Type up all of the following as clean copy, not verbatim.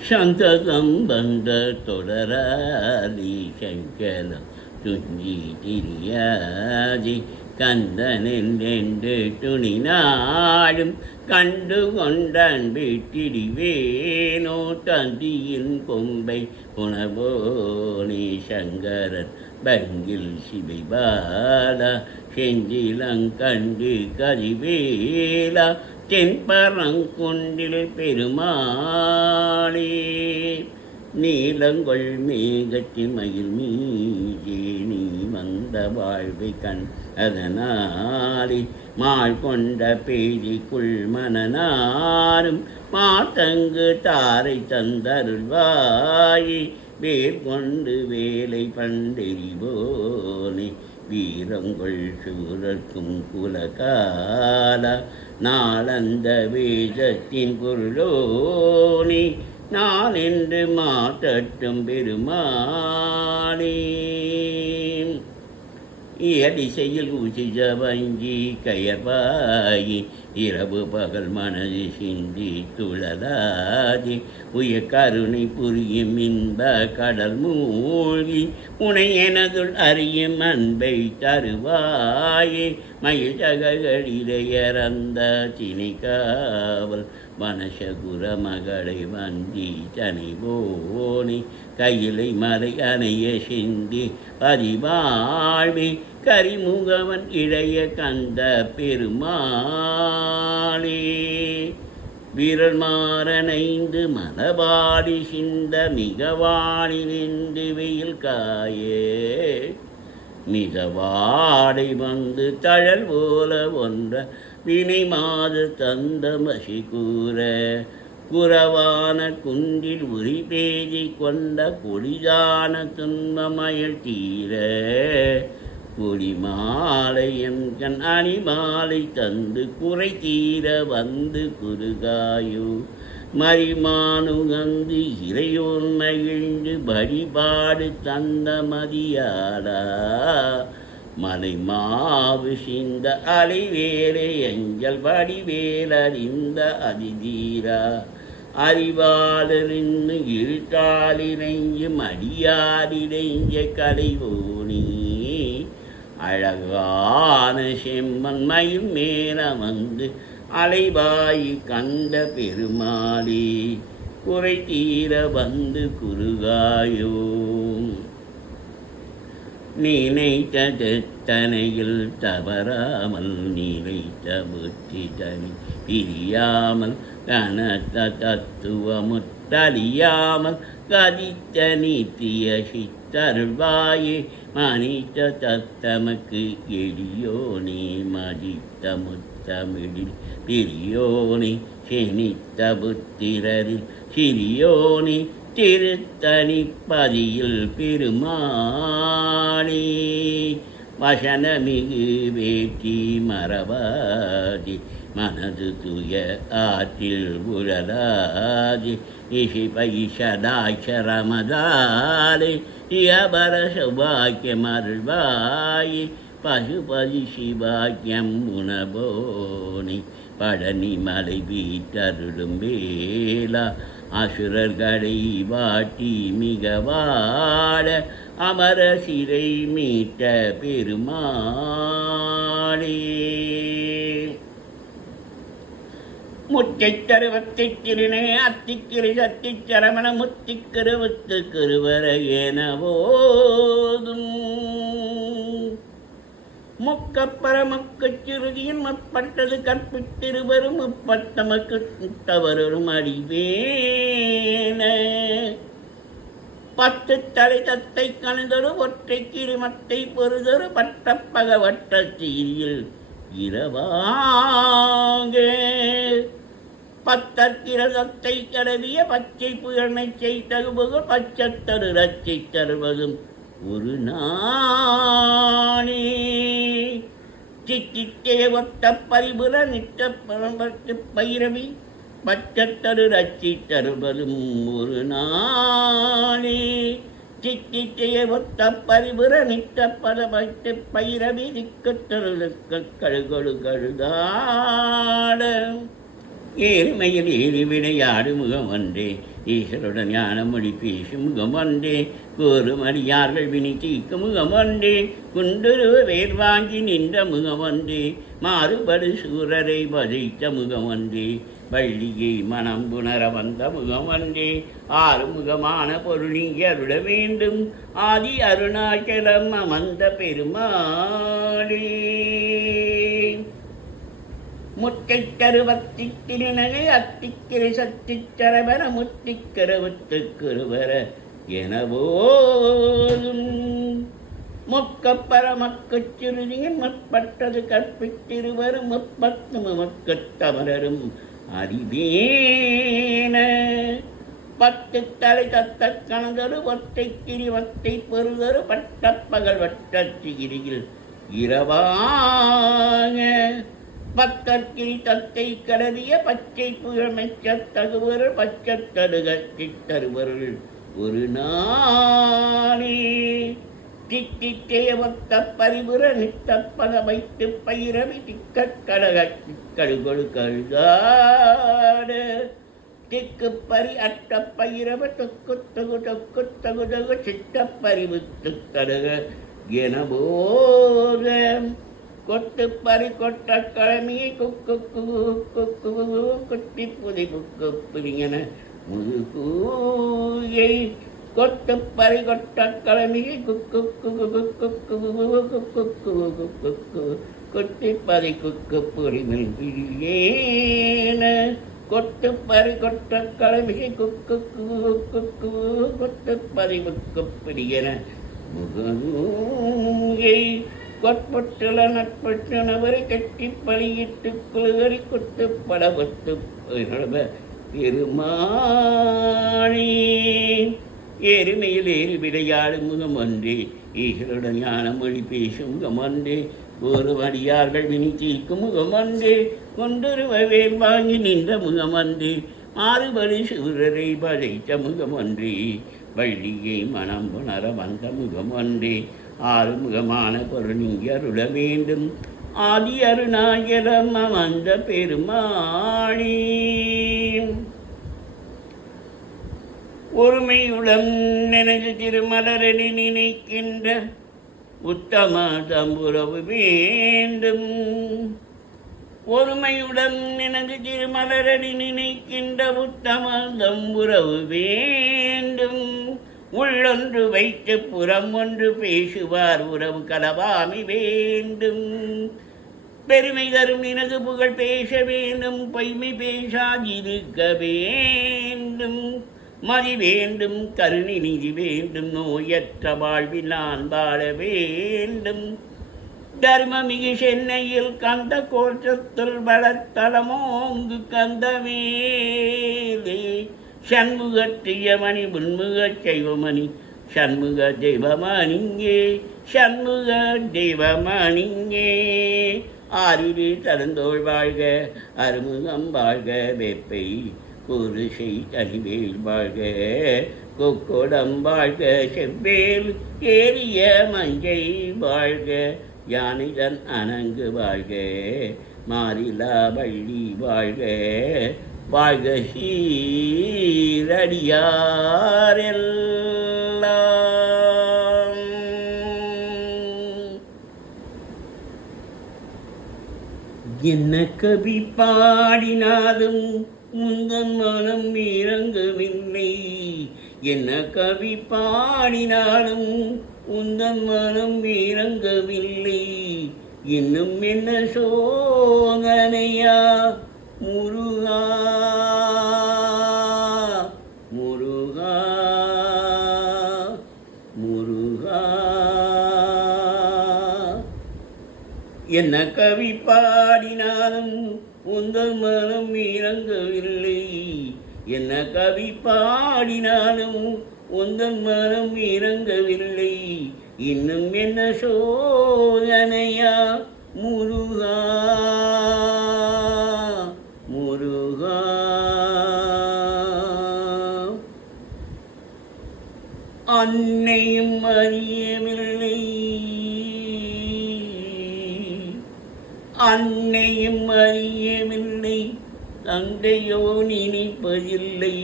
சந்தசம்பந்த தொடராதி சங்கலம் துஞ்சி திரியாதி கந்தனென்று துணி நாடும் கண்டு கொண்டான் வீட்டிடிவேனோ தந்தியின் கொம்பை புனபோனி சங்கரன் பங்கில் சிவைபாலா செஞ்சிலங்கண்டு கதிவேலா தென்பரங்குன்றில் பெருமாளே நீலங்கொள் மேகத்தின் மயில் மீதே நீ வந்த வாழ்வை கண் அதனாலே மாள் கொண்ட பேதிக்குள் மனநாரும் மாத்தங்கு தாரை தந்தருள்வாயே வேர் கொண்டு வேலை பண்டெறிவோனே வீரங்கொள் சூரர்க்கும் குலகால நாளந்த வேதத்தின் பொருளோனே நான் என்று மாற்றட்டும் பெருமாளே இயலிசையில் உசிஜ வங்கி கயர்வாயி இரவு பகல் மனது சிந்தி துழலாதி உய கருணை புரியும் இன்ப கடல் மூழ்கி உனை எனதுள் அறியும் அன்பை தருவாயே மயில் ஜககளிடையறந்த திணைக்காவல் வனசகுர மகளை வந்தி தனிவோனி கையிலை மறை அணைய சிந்தி பதிவாழ்வி கரிமுகவன் இளைய கந்த பெருமாளே வீரல் மாறனைந்து மலபாடி சிந்த மிகவாடி நின்று வெயில் காயே மிகவாடை வந்து தழல் போல ஒன்ற வினை மாது தந்த மசி கூற குறவான குன்றில் உரி பேதி கொண்ட கொடிதான துன்பமயல் தீர கொடிமாலை என் கண் அணிமாலை தந்து குறை தீர வந்து குறுகாயோ மறிமானுகந்து இறையோன் மகிழ்ந்து வழிபாடு தந்த மதியாடா மலை மாவு சிந்த அலைவேலை எஞ்சல் வடிவேலறிந்த அதிதீரா அறிவாளரின்னு இருட்டாளிரைஞ்சும் அடியாரிடைஞ்ச கலைவோனி அழகான செம்மன் மயில் மேல வந்து அலைவாயி கண்ட பெருமாளே குறை தீர வந்து குறுகாயோ நினைத்தனையில் தவறாமல் நினைத்த புத்தி தனி பிரியாமல் கனத்த தத்துவமுத்தழியாமல் கதித்த நீத்திய சித்தருள்வாயே மனித தத்தமக்கு எளியோனே மதித்த முத்தமிழில் பிரியோனே செனித்த புத்திரரில் சிறியோனே திருத்தனிப்பதியில் பெருமாளே வசனமிகு வேட்டி மறவாதி மனது துய ஆற்றில் உழலாதி இசை பைசதாட்சரமதாலே இயபர சௌபாக்கியம் அருள்வாயே பசுபதி சிவாக்கியம் உணபோனி பழனி மலை வீட்டருளும் வேளா அசுரர்களை வாட்டி மிக வாழ அமர சிறை மீட்ட பெருமாளே முத்தைத்தருவத்தை திருநே அத்திக்கிரு சத்தி சரமண முத்திக்கிருவத்து கருவர எனவோதும் முக்கப்பரமக்குச் சிறுதியின் மப்பட்டது கற்பித்திருவரும் முப்பத்தமக்கு தவறும் அறிவேன பத்து தலை தத்தை கணிதொரு ஒற்றை கிரிமத்தை பொறுதொரு பட்டப்பக வட்ட சீரியில் இரவாங்க பத்தற்கிரதத்தை கடவிய பச்சை புயமை செய்தகுபுக பச்சத்தரு ரச்சை தருவதும் ஒரு நாளே சித்தித்தே ஒத்த பரிபுர நித்த பரம்பத்து பைரவி பச்சத்தரு ரச்சி தருவதும் ஒரு நாளே சித்தித்தே ஒத்த பரிபுர நித்த பரபத்து பைரவி திக்கத்தருளுக்க கழுகொடு கழுதாட ஏறுமையில் ஏறி விளையாடு முகம் ஒன்றே, ஈஸ்வருடன் ஞானமொழி பேசும் முகம் ஒன்றே, கூறும் அடியார்கள் வினி தீக்கும் முகம் ஒன்றே, குண்டுருவ வேர் வாங்கி நின்ற முகம் ஒன்றே, மாறுபடு சூரரை வதைத்த முகம் ஒன்றே, வள்ளியை மனம் புணர வந்த முகம் ஒன்றே, ஆறுமுகமான பொருளி அருள வேண்டும், ஆதி அருணாச்சலம் அமர்ந்த பெருமாளே. முட்டைக்கருவத்தி திருநகை அத்திக்கிரு சத்திச்சரவர முத்திக்கருவத்துக்குருவர எனவோதும் மொக்கப்பர மக்கச் சிறுதியின் முற்பட்டது கற்பித்திருவரும் முப்பத்து மக்கத் தமரரும் அறிவேன. பத்து தலை தத்த கணதொரு ஒத்தை கிரிவத்தை பொருதொரு பட்டப்பகல் வட்டச்சிகிரியில் இரவாக பத்தற்கிரி தத்தை கருதிய பச்சை புகழ்மெச்ச தகுவரு பச்சத்தருகச் தருவருள் ஒரு நாளே. திட்டித்தே ஒத்த பரிபுற நித்தப்பத வைத்து பயிரவி திக்கடக கழுகொழு கழுகாடு திக்குப்பறி அட்ட பயிரவ தொக்கு தகு தொக்கு தகு தகு சித்தப்பறிவுத்து தருக எனபோத கொட்டுப்பறி கொட்ட கிழமையை குக்கு குக்கு குட்டி புதி குக்கு பிரிங்கன முதுகூயை கொட்டுப்பறி கொட்ட கிழமையை குக்கு கொட்டிப்பறி குக்கு புரிமல் பிரியேன கொட்டுப்பறி கொட்ட கிழமையை குக்கு கொட்டுப்பறி குக்கு பிரியன முகூயை கொட்பட்டுள்ள நட்பட்டனவரை கட்டி பழியிட்டு குழுகறி கொட்டு படவத்து பெருமாளே. எருமையில் ஏறி விளையாடு முகம் ஒன்றே, ஈஸ்வருடன் ஞான மொழி பேசும் முகம் ஒன்றே, ஒரு அடியார்கள் வினி தீர்க்கும் முகம் ஒன்றே, கொண்டொருவ வேல் வாங்கி நின்ற முகம் ஒன்றே, மாறுபடி சூரரை பதைத்த முகம் ஒன்றே, வள்ளியை மனம் புணர வந்த முகம் ஒன்றே, ஆறுமுகமான பொருள் அருள வேண்டும், ஆதி அருணாச்சலம் அமர்ந்த பெருமாளே. ஒருமையுடன் நினைவு திருமலரணி நினைக்கின்ற உத்தம தம்புரவு வேண்டும், ஒருமையுடன் நினைவு திருமலரணி நினைக்கின்ற உத்தம தம்புரவு வேண்டும், உள்ளொன்று வைத்து புறம் ஒன்று பேசுவார் உறவு கலவாமி வேண்டும், பெருமை தரும் நினது புகழ் பேச வேண்டும், பொய்மை பேசாதிருக்க வேண்டும், மதி வேண்டும் கருணை நிதி வேண்டும், நோயற்ற வாழ்வில் நான் வாழ வேண்டும், தர்மமிகு சென்னையில் கந்த கோஷத்தில் வளர்த்தலமோங்கு கந்தவேலே, சண்முகத்தியமணி முன்முக செய்வமணி சண்முக தெய்வமணிங்கே, சண்முக தெய்வமணிங்கே, ஆறிரு தடந்தோள் வாழ்க, அருமுகம் வாழ்க, வேப்பை குருசை தனிவேல் வாழ்க, கொக்கோடம் வாழ்க, செவ்வேல் ஏறிய மஞ்சை வாழ்க, யானைதன் அணங்கு வாழ்க, மாறிலா வள்ளி வாழ்க, வாழ்க சீரடியாரெல்லாம். என்ன கவி பாடினாலும் உந்தன் மனம் இறங்கவில்லை, என்ன கவி பாடினாலும் உந்தன் மனம் இறங்கவில்லை, இன்னும் என்ன சோதனையா முருகா முருகா முருகா. என்ன கவி பாடினாலும் உந்தன் மனம் இறங்கவில்லை, என்ன கவி பாடினாலும் உந்தன் மனம் இறங்கவில்லை, இன்னும் என்ன சோதனையா முருகா முருகா. அன்னையும் அறியவில்லை, அன்னையும் அறியவில்லை, தந்தையோ நினைப்பதில்லை,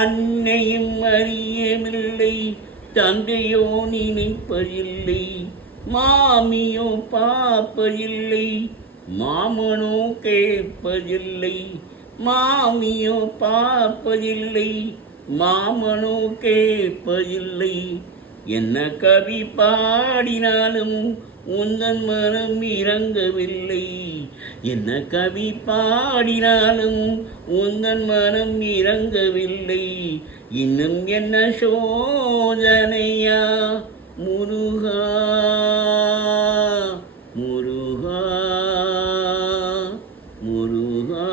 அன்னையும் அறியவில்லை, தந்தையோ நினைப்பதில்லை, மாமியோ பார்ப்பதில்லை, மாமனோ கேட்பதில்லை, மாமியோ பார்ப்பதில்லை, மாமனோ கேட்பதில்லை. என்ன கவி பாடினாலும் உந்தன் மனம் இறங்கவில்லை, என்ன கவி பாடினாலும் உந்தன் மனம் இறங்கவில்லை. இன்னும் என்ன சோதனையா முருகா, முருகா, முருகா.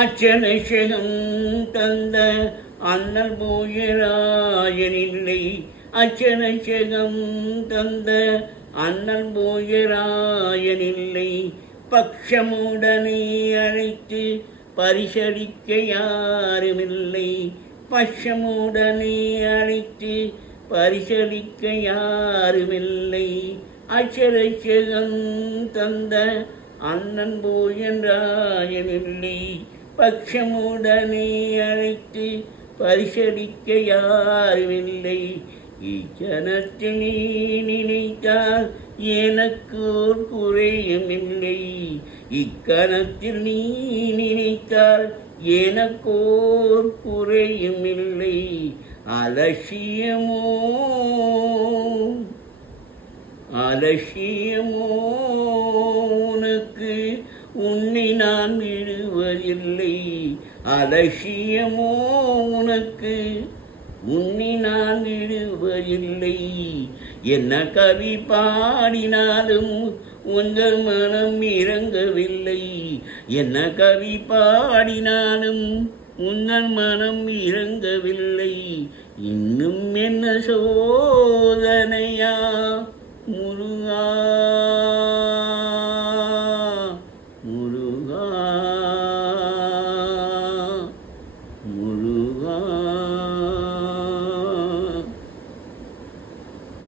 அச்சனசகம் தந்த அண்ணல் போயராயனில்லை, அச்சனசகம் தந்த அண்ணல் போயராயனில்லை. பட்சமுடனே அழைத்து பரிசளிக்க யாருமில்லை, பட்சமுடனே அழைத்து பரிசளிக்க யாருமில்லை. அச்சரசகம் தந்த அண்ணன் போயராயனில்லை, பட்சமுடனே அழைத்து பரிசளிக்க யாருமில்லை. இக்கணத்தில் நீ நினைத்தால் எனக்கு ஓர் குறையுமில்லை, இக்கணத்தில் நீ நினைத்தால் எனக்கோர் குறையுமில்லை. அலட்சியமோ அலட்சியமோ உனக்கு உன்னை நான் விடுவதில்லை, அலட்சியமோ உனக்கு உன்னை நான் விடுவதில்லை. என்ன கவி பாடினாலும் உங்கள் மனம் இறங்கவில்லை, என்ன கவி பாடினாலும் உங்கள் மனம் இறங்கவில்லை. இன்னும் என்ன சோதனையா முருகா.